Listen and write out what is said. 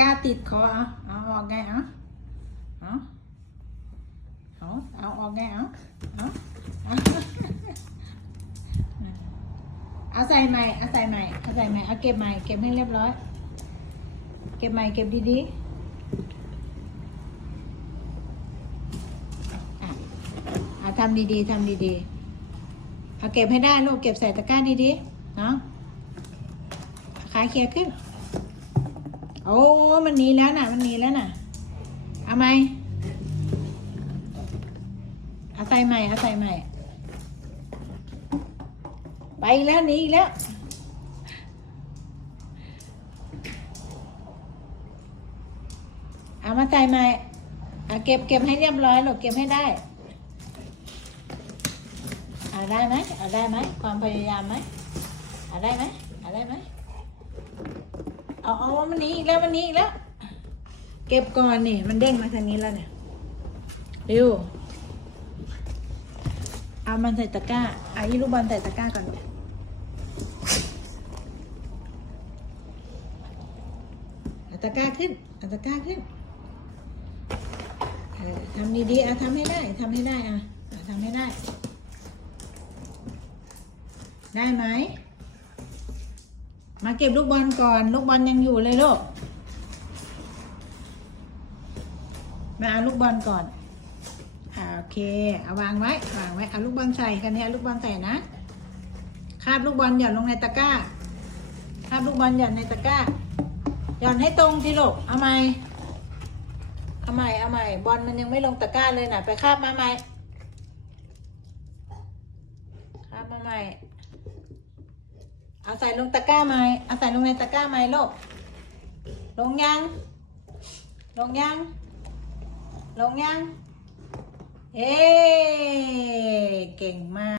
ร้าติดคอเอาเอาออกไงเอาเอาเอาเอาออกไงเอาเอาเอาเอาใส่ใหม่เอาใส่ใหม่เอาใส่ใหม่เอาเก็บใหม่เก็บให้เรียบร้อย เก็บใหม่เก็บดีๆอะเอาทำดีๆทำดีๆเอาเก็บให้ได้ลูกเก็บใส่ตะกร้าดีๆเนาะขาเคลียร์ขึ้น โอ้มันหนีแล้วน่ะ มันหนีแล้วน่ะ เอาไหมเอาใส่ใหม่เอาใส่ใหม่ ไปแล้วหนีอีกแล้ว เอามาใส่ใหม่เอาเก็บเก็บให้เรียบร้อยหรอกเก็บให้ได้เอาได้ไหมเอาได้ไหมความพยายามไหมเอาได้ไหมเอาได้ไหม มันนี้อีกแล้วมันนี้อีกแล้ว เก็บก่อนนี่ มันเด้งมาทางนี้แล้วเนี่ยเร็วเอามันใส่ตะกร้าเอาอีลูกบอลใส่ตะกร้าก่อนเอาตะกร้าขึ้นเอาตะกร้าขึ้นทำดีๆเอาทำให้ได้ทำให้ได้อะอะทำให้ได้ ได้ไหม มาเก็บลูกบอลก่อน ลูกบอลยังอยู่เลยลูก มาเอาลูกบอลก่อนโอเค เอาวางไว้ วางไว้ เอาลูกบอลใส่กันเนี่ยเอาลูกบอลใส่นะ คาบลูกบอลหย่อนลงในตะกร้า คาบลูกบอลหย่อนในตะกร้า หย่อนให้ตรงทีลูก เอาใหม่เอาใหม่ เอาใหม่ บอลมันยังไม่ลงตะกร้าเลยน่ะไปคาบมาใหม่ คาบมาใหม่ เอาใส่ลงตะกร้าไหมเอาใส่ลงในตะกร้าไหมลูกลงยัง ลงยัง ลงยัง เอ๊เก่งมาก